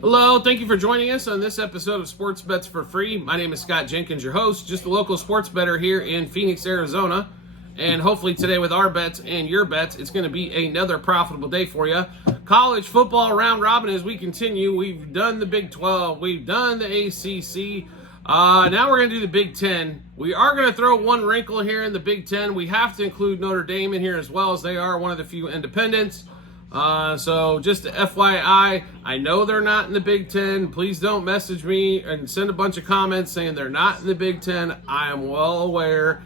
Hello, thank you for joining us on this episode of Sports Bets for Free. My name is Scott Jenkins, your host, just a local sports bettor here in Phoenix, Arizona. And hopefully today with our bets and your bets, it's going to be another profitable day for you. College football round robin as we continue. We've done the Big 12. We've done the ACC. Now we're going to do the Big 10. We are going to throw one wrinkle here in the Big 10. We have to include Notre Dame in here as well, as they are one of the few independents. So just FYI, I know they're not in the Big 10. Please don't message me and send a bunch of comments saying they're not in the Big 10. I am well aware.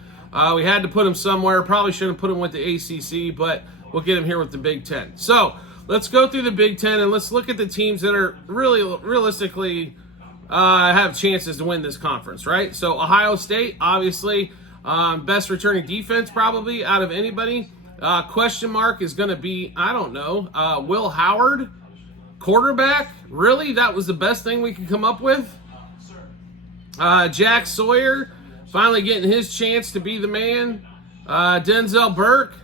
We had to put them somewhere. Probably shouldn't put them with the ACC, but we'll get them here with the Big 10. So let's go through the Big 10 and let's look at the teams that are really realistically have chances to win this conference, right? So Ohio State, obviously, best returning defense probably out of anybody. Question mark is going to be, I don't know, Will Howard, quarterback? Really? That was the best thing we could come up with? Jack Sawyer, finally getting his chance to be the man. Denzel Burke.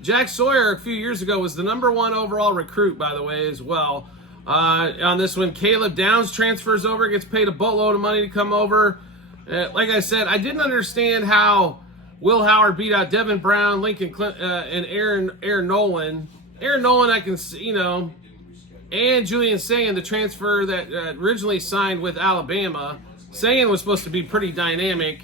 Jack Sawyer a few years ago was the #1 overall recruit, by the way, as well. On this one, Caleb Downs transfers over, gets paid a boatload of money to come over. Like I said, I didn't understand how Will Howard beat out Devin Brown, Lincoln Clinton, and Aaron Nolan. Aaron Nolan, I can see, and Julian Sayin, the transfer that originally signed with Alabama. Sayin was supposed to be pretty dynamic.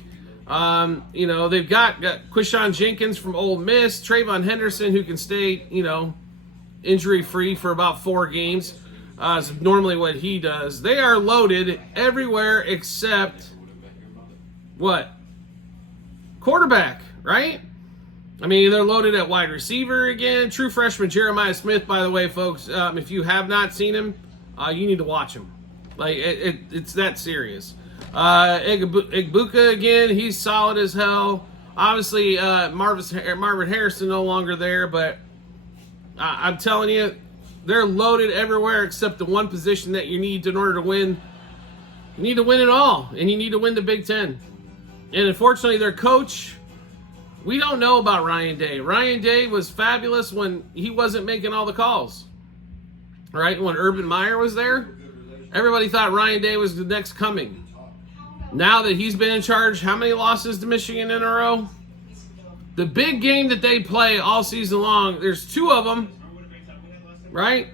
They've got Quishon Jenkins from Ole Miss, Trayvon Henderson, who can stay, injury-free for about 4 games. Is normally what he does. They are loaded everywhere except what? Quarterback, right? I mean, they're loaded at wide receiver again. True freshman Jeremiah Smith, by the way, folks, if you have not seen him, you need to watch him. Like, it's that serious. Igbuka again, he's solid as hell. Obviously, Marvin Harrison no longer there, but I'm telling you, they're loaded everywhere except the one position that you need in order to win. You need to win it all, and you need to win the Big Ten. And unfortunately, their coach, we don't know about Ryan Day. Ryan Day was fabulous when he wasn't making all the calls. Right? When Urban Meyer was there, everybody thought Ryan Day was the next coming. Now that he's been in charge, how many losses to Michigan in a row? The big game that they play all season long, there's 2 of them, right?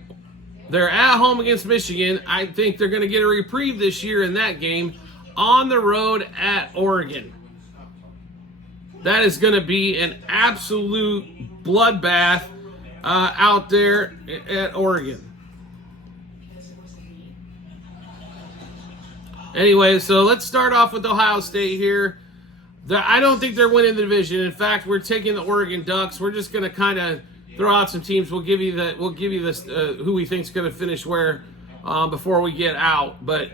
They're at home against Michigan. I think they're going to get a reprieve this year in that game. On the road at Oregon. That is going to be an absolute bloodbath out there at Oregon. Anyway, so let's start off with Ohio State here. I don't think they're winning the division. In fact, we're taking the Oregon Ducks. We're just going to kind of throw out some teams. We'll give you this who we think is going to finish where before we get out, but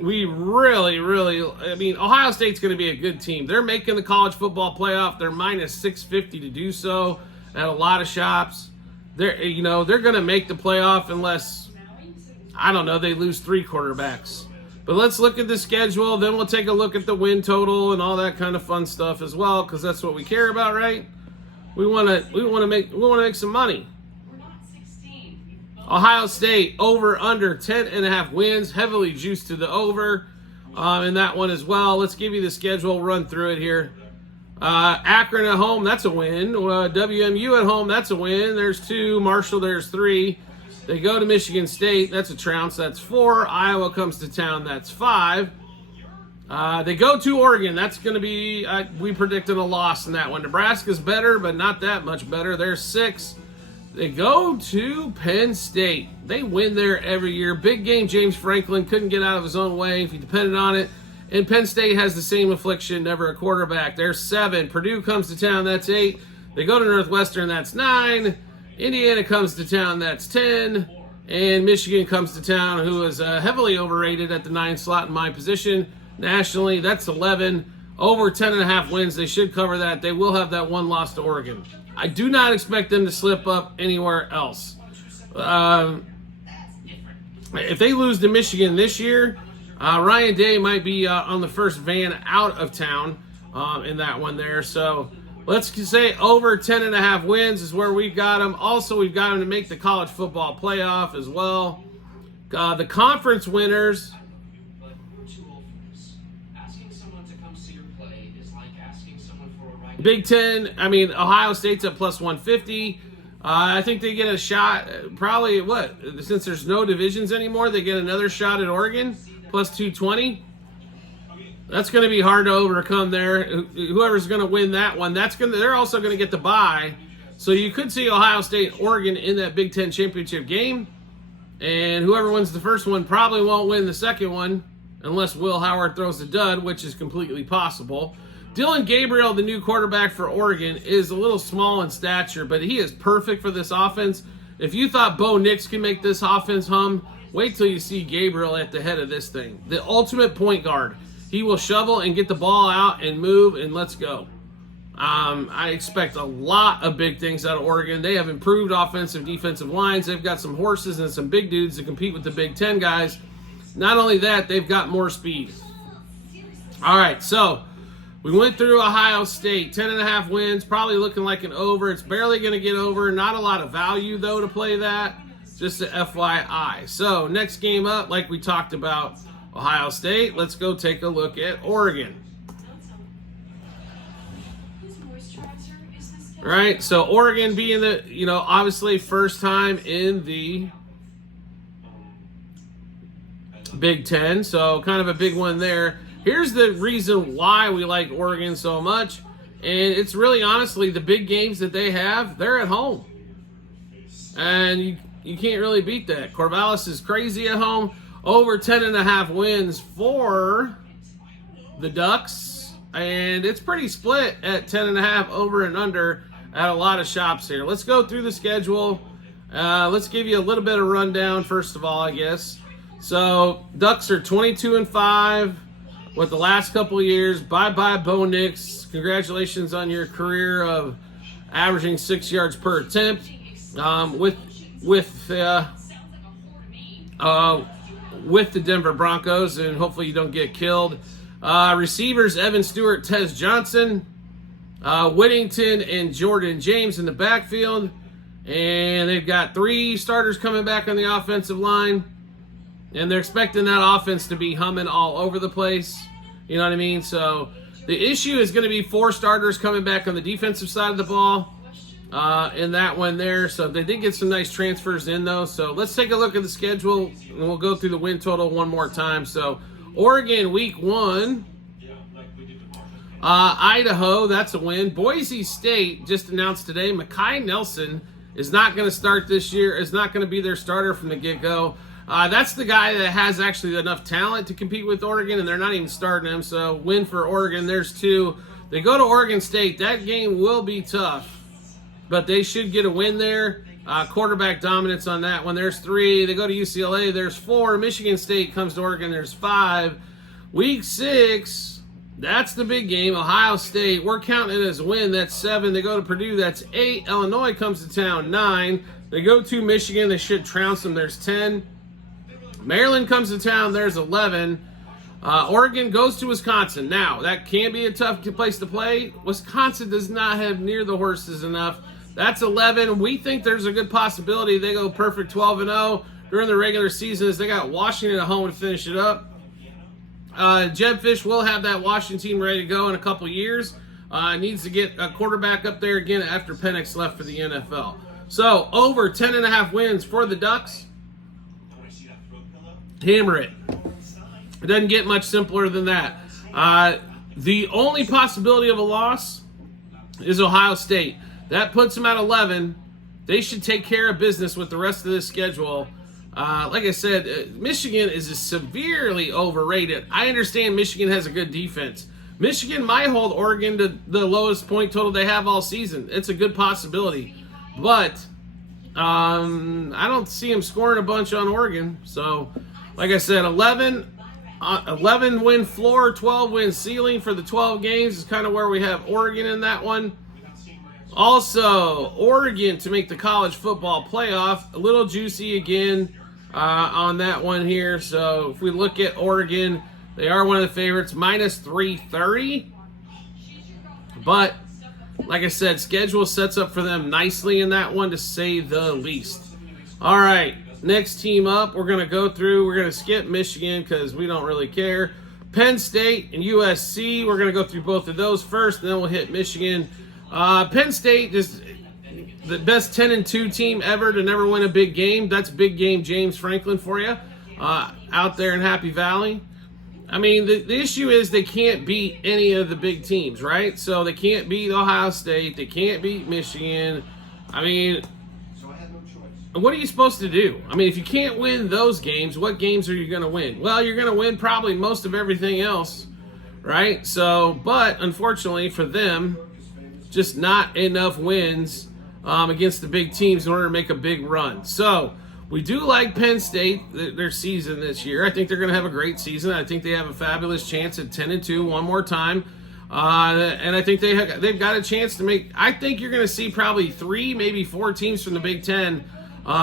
we really, Ohio State's going to be a good team. They're making the college football playoff. They're minus 650 to do so at a lot of shops. They're going to make the playoff unless, I don't know, they lose 3 quarterbacks. But let's look at the schedule. Then we'll take a look at the win total and all that kind of fun stuff as well, because that's what we care about, right? We want to make some money. Ohio State, over, under, 10.5 wins, heavily juiced to the over in that one as well. Let's give you the schedule, run through it here. Akron at home, that's a win. WMU at home, that's a win. There's 2. Marshall, there's 3. They go to Michigan State, that's a trounce, that's 4. Iowa comes to town, that's 5. They go to Oregon, that's going to be, we predicted a loss in that one. Nebraska's better, but not that much better. There's 6. They go to Penn State. They win there every year. Big game, James Franklin couldn't get out of his own way if he depended on it. And Penn State has the same affliction, never a quarterback. There's 7. Purdue comes to town, that's 8. They go to Northwestern, that's 9. Indiana comes to town, that's 10. And Michigan comes to town, who is heavily overrated at the 9 slot in my position. Nationally, that's 11. Over 10.5 wins. They should cover that. They will have that 1 loss to Oregon. I do not expect them to slip up anywhere else. If they lose to Michigan this year, Ryan Day might be on the first van out of town in that one there. So let's say over 10.5 wins is where we've got them. Also, we've got them to make the college football playoff as well. The conference winners. Big Ten, I mean, Ohio State's at plus 150. I think they get a shot, probably, since there's no divisions anymore, they get another shot at Oregon, plus 220. That's going to be hard to overcome there. Whoever's going to win that one, they're also going to get the bye. So you could see Ohio State and Oregon in that Big Ten championship game. And whoever wins the first one probably won't win the second one unless Will Howard throws a dud, which is completely possible. Dillon Gabriel, the new quarterback for Oregon, is a little small in stature, but he is perfect for this offense. If you thought Bo Nix can make this offense hum, wait till you see Gabriel at the head of this thing. The ultimate point guard. He will shovel and get the ball out and move, and let's go. I expect a lot of big things out of Oregon. They have improved offensive, defensive lines. They've got some horses and some big dudes to compete with the Big Ten guys. Not only that, they've got more speed. All right, so we went through Ohio State, 10.5 wins, probably looking like an over. It's barely going to get over. Not a lot of value, though, to play that. Just a FYI. So, next game up, like we talked about, Ohio State. Let's go take a look at Oregon. All right, so Oregon being the, obviously first time in the Big Ten, so kind of a big one there. Here's the reason why we like Oregon so much, and it's really honestly the big games that they have, they're at home. And you can't really beat that. Corvallis is crazy at home. Over 10.5 wins for the Ducks, and it's pretty split at 10.5 over and under at a lot of shops here. Let's go through the schedule. Let's give you a little bit of rundown first of all, I guess. So Ducks are 22-5. With the last couple of years. Bye-bye, Bo Nix. Congratulations on your career of averaging 6 yards per attempt. With the Denver Broncos, and hopefully you don't get killed. Receivers, Evan Stewart, Tez Johnson. Whittington and Jordan James in the backfield. And they've got 3 starters coming back on the offensive line. And they're expecting that offense to be humming all over the place. You know what I mean? So the issue is going to be 4 starters coming back on the defensive side of the ball in that one there. So they did get some nice transfers in, though. So let's take a look at the schedule, and we'll go through the win total one more time. So Oregon, week 1. Idaho, that's a win. Boise State just announced today Mekhi Nelson is not going to start this year, is not going to be their starter from the get-go. That's the guy that has actually enough talent to compete with Oregon, and they're not even starting him. So, win for Oregon. There's 2. They go to Oregon State. That game will be tough, but they should get a win there. Quarterback dominance on that one. There's 3. They go to UCLA. There's 4. Michigan State comes to Oregon. There's 5. Week 6, that's the big game. Ohio State, we're counting it as a win. That's 7. They go to Purdue. That's 8. Illinois comes to town. 9. They go to Michigan. They should trounce them. There's 10. Maryland comes to town. There's 11. Oregon goes to Wisconsin. Now, that can be a tough place to play. Wisconsin does not have near the horses enough. That's 11. We think there's a good possibility they go perfect 12-0 during the regular season as they got Washington at home to finish it up. Jeb Fish will have that Washington team ready to go in a couple years. Needs to get a quarterback up there again after Penix left for the NFL. So, over 10.5 wins for the Ducks. Hammer it. It doesn't get much simpler than that. The only possibility of a loss is Ohio State. That puts them at 11. They should take care of business with the rest of this schedule. Like I said, Michigan is severely overrated. I understand Michigan has a good defense. Michigan might hold Oregon to the lowest point total they have all season. It's a good possibility. But I don't see them scoring a bunch on Oregon. So, like I said, 11 win floor, 12 win ceiling for the 12 games is kind of where we have Oregon in that one. Also, Oregon to make the college football playoff. A little juicy again on that one here. So if we look at Oregon, they are one of the favorites, minus 330. But like I said, schedule sets up for them nicely in that one, to say the least. All right, Next team up, we're going to go through. We're going to skip Michigan because we don't really care. Penn State and USC. We're going to go through both of those first, and then we'll hit Michigan. Penn State is the best 10-2 team ever to never win a big game. That's big game James Franklin for you out there in Happy Valley. I mean, the issue is they can't beat any of the big teams, right? So they can't beat Ohio State. They can't beat Michigan. I mean, what are you supposed to do? I mean, if you can't win those games, what games are you going to win? Well, you're going to win probably most of everything else, right? So, but unfortunately for them, just not enough wins against the big teams in order to make a big run. So, we do like Penn State, their season this year. I think they're going to have a great season. I think they have a fabulous chance at 10-2 one more time. And I think they've got a chance to make. I think you're going to see probably 3, maybe 4 teams from the Big Ten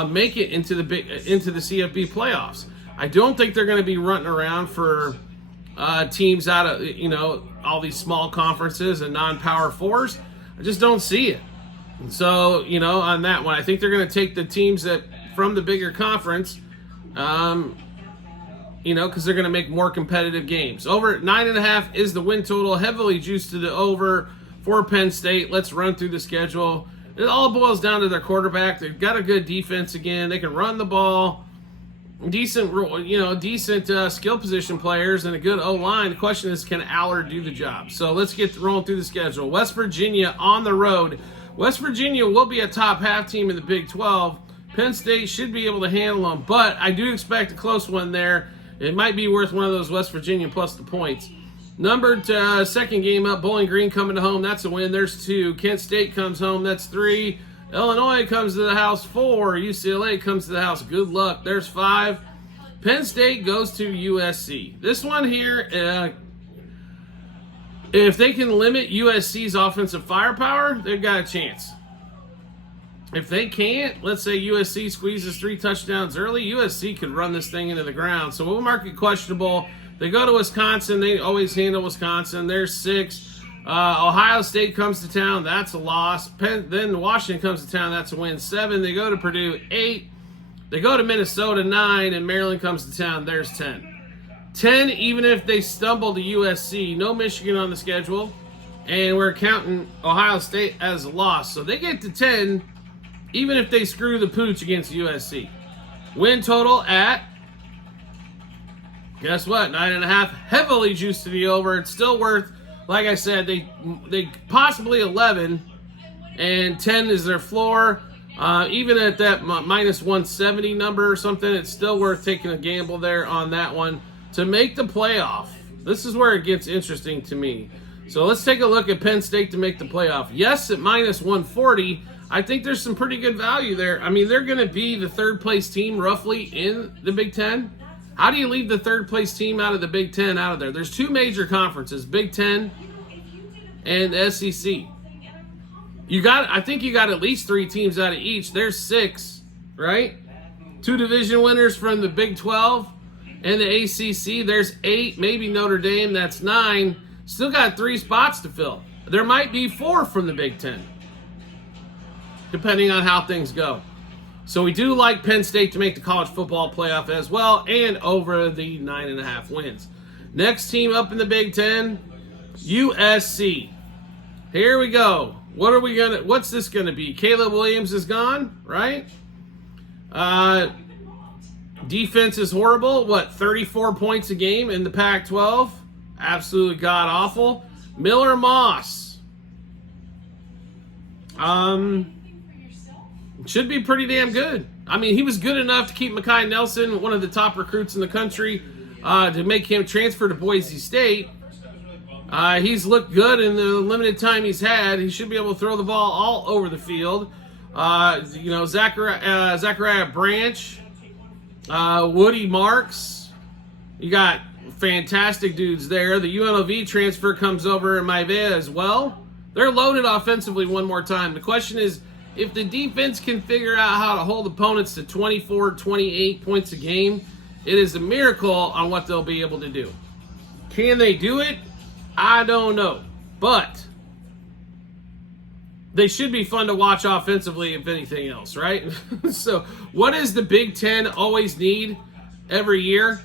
make it into the CFB playoffs. I don't think they're going to be running around for teams out of all these small conferences and non-power fours. I just don't see it. And so on that one, I think they're going to take the teams that from the bigger conference, because they're going to make more competitive games. Over at 9.5 is the win total, heavily juiced to the over for Penn State. Let's run through the schedule. It all boils down to their quarterback. They've got a good defense again. They can run the ball. Decent skill position players and a good O-line. The question is, can Allard do the job? So let's get rolling through the schedule. West Virginia on the road. West Virginia will be a top half team in the Big 12. Penn State should be able to handle them, but I do expect a close one there. It might be worth one of those West Virginia plus the points. Numbered second game up, Bowling Green coming to home. That's a win. There's 2. Kent State comes home. That's 3. Illinois comes to the house. 4. UCLA comes to the house. Good luck. There's 5. Penn State goes to USC. This one here, if they can limit USC's offensive firepower, they've got a chance. If they can't, let's say USC squeezes 3 touchdowns early, USC could run this thing into the ground. So we'll mark it questionable. They go to Wisconsin. They always handle Wisconsin. There's 6. Ohio State comes to town. That's a loss. Then Washington comes to town. That's a win. 7. They go to Purdue. 8. They go to Minnesota. 9. And Maryland comes to town. There's 10. 10, even if they stumble to USC. No Michigan on the schedule. And we're counting Ohio State as a loss. So they get to 10, even if they screw the pooch against USC. Win total at, guess what, 9.5. Heavily juiced to the over. It's still worth, like I said, they possibly 11, and 10 is their floor. Even at that minus 170 number or something, it's still worth taking a gamble there on that one to make the playoff. This is where it gets interesting to me. So let's take a look at Penn State to make the playoff. Yes, at minus 140. I think there's some pretty good value there. I mean, they're going to be the third place team roughly in the Big Ten. How do you leave the third place team out of the Big Ten out of there? There's 2 major conferences, Big Ten and the SEC. I think you got at least 3 teams out of each. There's 6, right? 2 division winners from the Big 12 and the ACC. There's 8, maybe Notre Dame. That's 9. Still got 3 spots to fill. There might be 4 from the Big Ten, depending on how things go. So we do like Penn State to make the college football playoff as well, and over the 9.5 wins. Next team up in the Big Ten, USC. Here we go. What's this gonna be? Caleb Williams is gone, right? Defense is horrible. 34 points a game in the Pac-12? Absolutely god-awful. Miller Moss. Should be pretty damn good. I mean, he was good enough to keep Mekhi Nelson, one of the top recruits in the country, to make him transfer to Boise State. He's looked good in the limited time he's had. He should be able to throw the ball all over the field. Zachariah Branch, Woody Marks. You got fantastic dudes there. The UNLV transfer comes over in Maivea as well. They're loaded offensively one more time. The question is, if the defense can figure out how to hold opponents to 24, 28 points a game, it is a miracle on what they'll be able to do. Can they do it? I don't know. But they should be fun to watch offensively, if anything else, right? So, what does the Big Ten always need every year?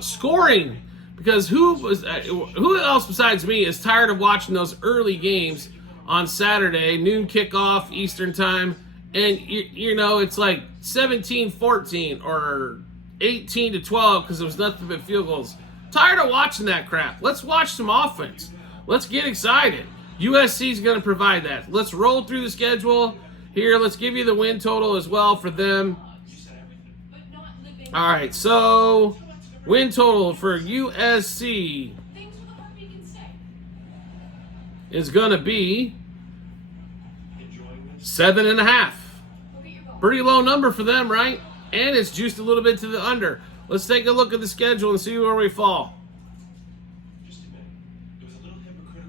Scoring. Because who else besides me is tired of watching those early games on Saturday, noon kickoff, Eastern time, and you know it's like 17-14 or 18-12 because it was nothing but field goals. Tired of watching that crap. Let's watch some offense. Let's get excited. USC is going to provide that. Let's roll through the schedule here. Let's give you the win total as well for them. All right, so win total for USC is going to be 7.5. Pretty low number for them, right? And it's juiced a little bit to the under. Let's take a look at the schedule and see where we fall.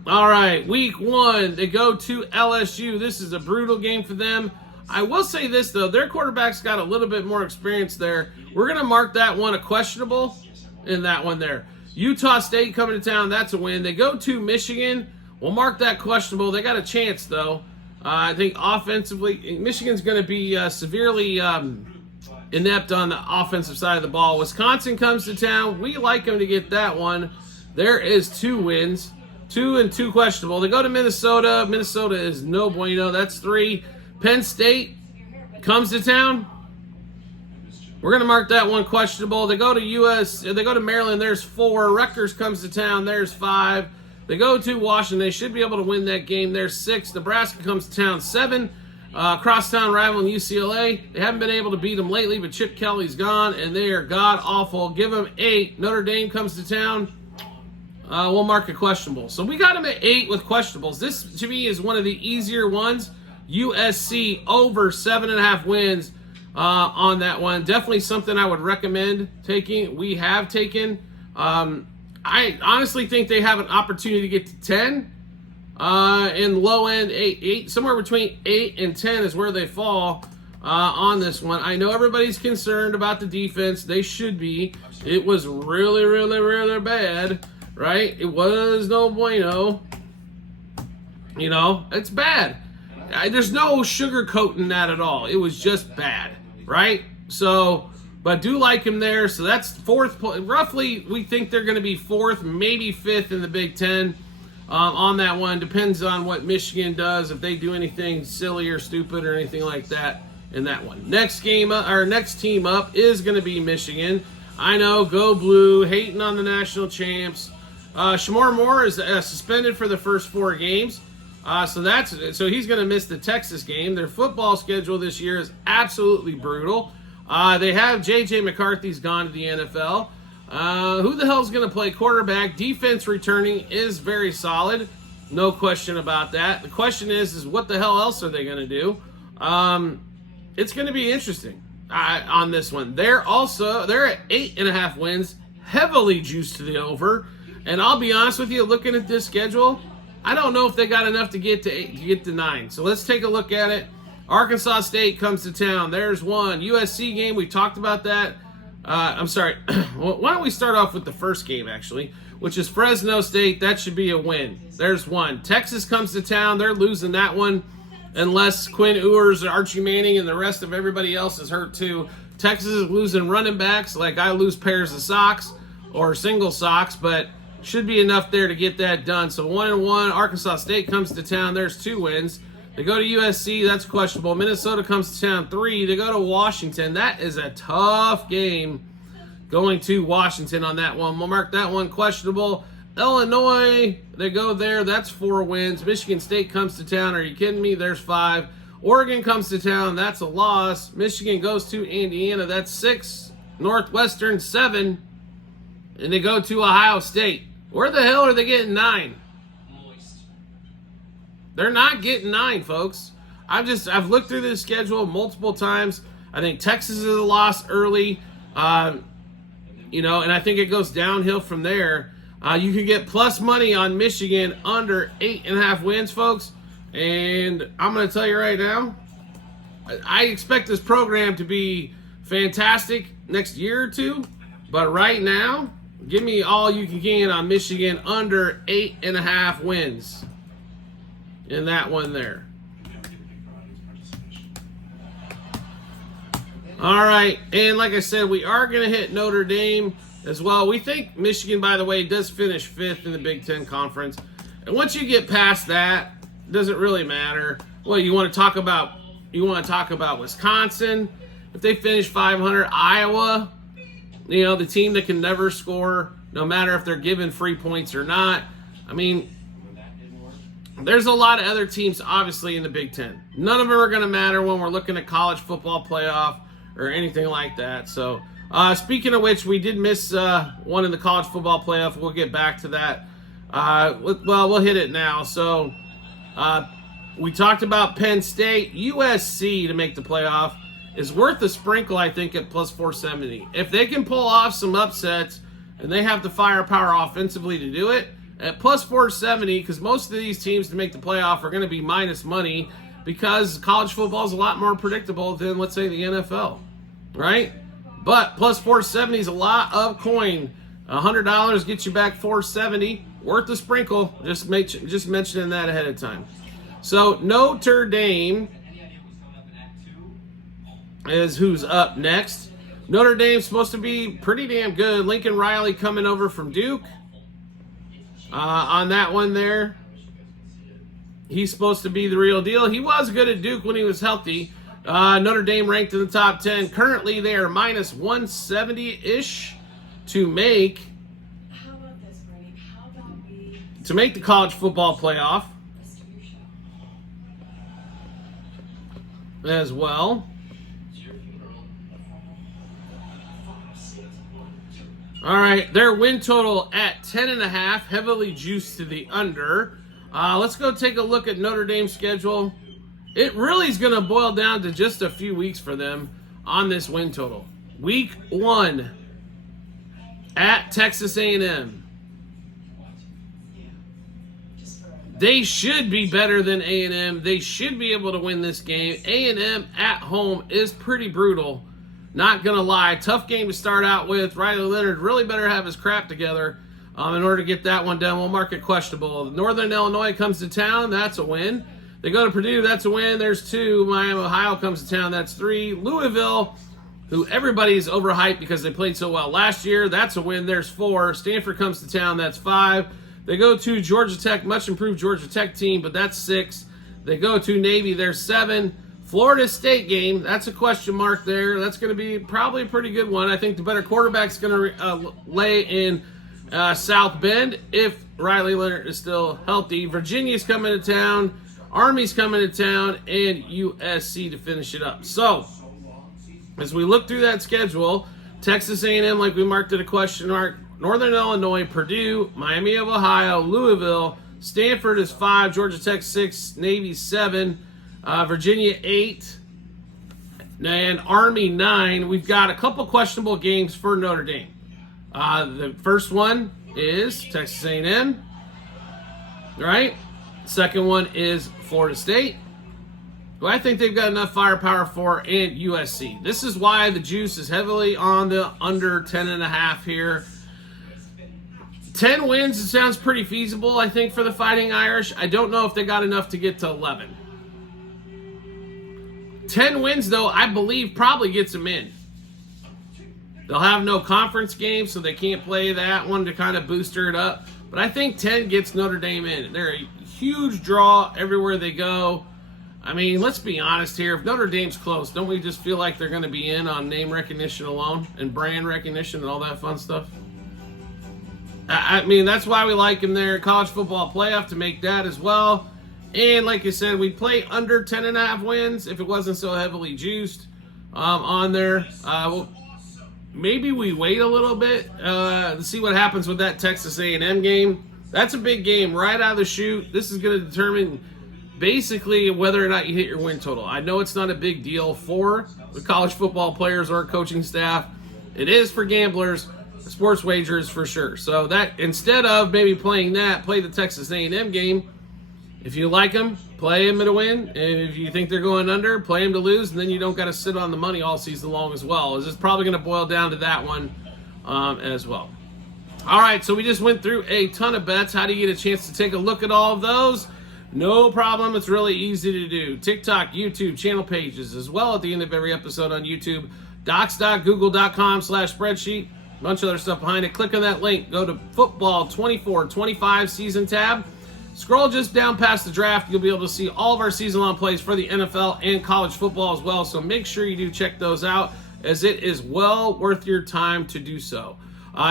All right, week 1, they go to LSU. This is a brutal game for them. I will say this, though. Their quarterback's got a little bit more experience there. We're going to mark that one a questionable in that one there. Utah State coming to town. That's a win. They go to Michigan. We'll mark that questionable. They got a chance, though. I think offensively, Michigan's going to be severely inept on the offensive side of the ball. Wisconsin comes to town. We like them to get that one. There is 2 wins. 2 and 2 questionable. They go to Minnesota. Minnesota is no bueno. That's 3. Penn State comes to town. We're going to mark that one questionable. They go to They go to Maryland. There's 4. Rutgers comes to town. There's 5. They go to Washington. They should be able to win that game. There's 6. Nebraska comes to town. 7. Crosstown rival in UCLA. They haven't been able to beat them lately, but Chip Kelly's gone, and they are god-awful. Give them 8. Notre Dame comes to town. We'll mark it questionable. So we got them at 8 with questionables. This, to me, is one of the easier ones. USC over 7.5 wins on that one. Definitely something I would recommend taking. We have taken. I honestly think they have an opportunity to get to 10. And low end 8, somewhere between 8 and 10 is where they fall on this one. I know everybody's concerned about the defense. They should be. It was really, really, really bad. Right? It was no bueno. You know, it's bad. There's no sugarcoating that at all. It was just bad. Right? So, but do like him there. So that's 4th. Roughly, we think they're going to be 4th, maybe 5th in the Big Ten on that one. Depends on what Michigan does, if they do anything silly or stupid or anything like that in that one. Next team up is going to be Michigan. I know, go blue, hating on the national champs. Shamar Moore is suspended for the first 4 games, so he's going to miss the Texas game. Their football schedule this year is absolutely brutal. They have J.J. McCarthy's gone to the NFL. Who the hell's going to play quarterback? Defense returning is very solid, no question about that. The question is what the hell else are they going to do? It's going to be interesting on this one. They're at 8.5 wins, heavily juiced to the over. And I'll be honest with you, looking at this schedule, I don't know if they got enough to get to 8, to get to 9. So let's take a look at it. Arkansas State comes to town. There's 1. USC game, we talked about that. I'm sorry. Well, why don't we start off with the first game, actually, which is Fresno State. That should be a win. There's 1. Texas comes to town. They're losing that one unless Quinn Ewers, Archie Manning, and the rest of everybody else is hurt too. Texas is losing running backs like I lose pairs of socks or single socks, but should be enough there to get that done. So 1-1. Arkansas State comes to town. There's 2 wins. They go to USC. That's questionable. Minnesota comes to town. 3. They go to Washington. That is a tough game going to Washington on that one. We'll mark that one questionable. Illinois, they go there. That's 4 wins. Michigan State comes to town. Are you kidding me? There's 5. Oregon comes to town. That's a loss. Michigan goes to Indiana. That's 6. Northwestern, 7. And they go to Ohio State. Where the hell are they getting 9? They're not getting 9, folks. I've looked through this schedule multiple times. I think Texas is a loss early, and I think it goes downhill from there. You can get plus money on Michigan under 8.5 wins, folks. And I'm going to tell you right now, I expect this program to be fantastic next year or 2. But right now, give me all you can get on Michigan under 8.5 wins. in that one there. All right, and like I said, we are going to hit Notre Dame as well. We think Michigan, by the way, does finish 5th in the Big Ten Conference. And once you get past that, it doesn't really matter. Well, you want to talk about Wisconsin, if they finish 500, Iowa, the team that can never score, no matter if they're given free points or not. I mean, there's a lot of other teams, obviously, in the Big Ten. None of them are going to matter when we're looking at college football playoff or anything like that. So, speaking of which, we did miss one in the college football playoff. We'll get back to that. We'll hit it now. So, we talked about Penn State. USC to make the playoff is worth a sprinkle, I think, at plus 470. If they can pull off some upsets and they have the firepower offensively to do it, at plus 470, because most of these teams to make the playoff are going to be minus money because college football is a lot more predictable than, let's say, the NFL, right? But plus 470 is a lot of coin. $100 gets you back 470. Worth a sprinkle. Just mentioning that ahead of time. So Notre Dame is who's up next. Notre Dame's supposed to be pretty damn good. Lincoln Riley coming over from Duke. On that one there, he's supposed to be the real deal. He was good at Duke when he was healthy. Notre Dame ranked in the top 10. Currently, they are minus 170-ish to make the college football playoff as well. All right, their win total at 10.5, heavily juiced to the under. Let's go take a look at Notre Dame's schedule. It really is going to boil down to just a few weeks for them on this win total. Week 1 at Texas A&M. They should be better than A&M. They should be able to win this game. A&M at home is pretty brutal. Not going to lie. Tough game to start out with. Riley Leonard really better have his crap together in order to get that one done. We'll mark it questionable. Northern Illinois comes to town. That's a win. They go to Purdue. That's a win. There's 2. Miami, Ohio comes to town. That's 3. Louisville, who everybody's overhyped because they played so well last year. That's a win. There's 4. Stanford comes to town. That's 5. They go to Georgia Tech, much improved Georgia Tech team, but that's 6. They go to Navy. There's 7. Florida State game, that's a question mark there. That's going to be probably a pretty good one. I think the better quarterback's going to lay in South Bend if Riley Leonard is still healthy. Virginia's coming to town. Army's coming to town. And USC to finish it up. So, as we look through that schedule, Texas A&M, like we marked it a question mark. Northern Illinois, Purdue, Miami of Ohio, Louisville. Stanford is 5. Georgia Tech 6. Navy 7. Virginia 8, and Army 9. We've got a couple questionable games for Notre Dame. The first one is Texas A&M, right? Second one is Florida State, who I think they've got enough firepower for, and USC. This is why the juice is heavily on the under 10.5 here. 10 wins, it sounds pretty feasible, I think, for the Fighting Irish. I don't know if they got enough to get to 11. 10 wins, though, I believe probably gets them in. They'll have no conference games, so they can't play that one to kind of booster it up. But I think 10 gets Notre Dame in. They're a huge draw everywhere they go. I mean, let's be honest here. If Notre Dame's close, don't we just feel like they're going to be in on name recognition alone and brand recognition and all that fun stuff? I mean, that's why we like them there. College football playoff to make that as well. And like I said, we'd play under 10.5 wins if it wasn't so heavily juiced on there. Maybe we wait a little bit to see what happens with that Texas A&M game. That's a big game right out of the chute. This is going to determine basically whether or not you hit your win total. I know it's not a big deal for the college football players or coaching staff. It is for gamblers, sports wagers for sure. So that instead of maybe playing that, play the Texas A&M game. If you like them, play them to win. And if you think they're going under, play them to lose. And then you don't got to sit on the money all season long as well. It's probably going to boil down to that one as well. All right, so we just went through a ton of bets. How do you get a chance to take a look at all of those? No problem. It's really easy to do. TikTok, YouTube, channel pages, as well at the end of every episode on YouTube. Docs.google.com/spreadsheet. A bunch of other stuff behind it. Click on that link. Go to Football 24-25 season tab. Scroll just down past the draft. You'll be able to see all of our season-long plays for the NFL and college football as well. So make sure you do check those out, as it is well worth your time to do so.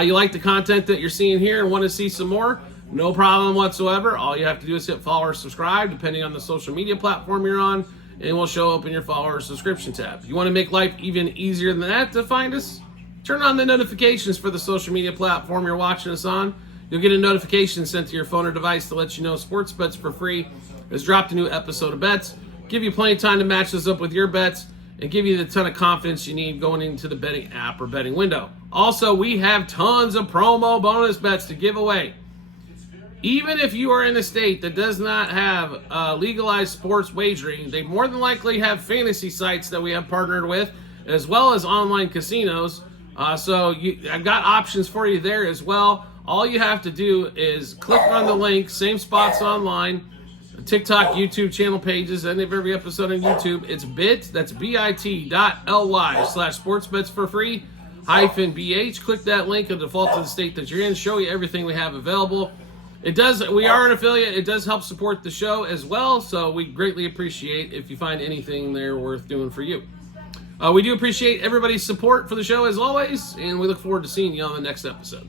You like the content that you're seeing here and want to see some more? No problem whatsoever. All you have to do is hit follow or subscribe, depending on the social media platform you're on, and it will show up in your follow or subscription tab. If you want to make life even easier than that to find us, turn on the notifications for the social media platform you're watching us on. You'll get a notification sent to your phone or device to let you know Sports Bets for Free has dropped a new episode of bets. Give you plenty of time to match this up with your bets and give you the ton of confidence you need going into the betting app or betting window. Also, we have tons of promo bonus bets to give away. Even if you are in a state that does not have legalized sports wagering, they more than likely have fantasy sites that we have partnered with, as well as online casinos. So I've got options for you there as well. All you have to do is click on the link, same spots online, TikTok, YouTube channel pages, end of every episode on YouTube. It's that's bit.ly/sportsbetsforfree -BH. Click that link and default to the state that you're in. Show you everything we have available. We are an affiliate. It does help support the show as well, so we greatly appreciate if you find anything there worth doing for you. We do appreciate everybody's support for the show as always, and we look forward to seeing you on the next episode.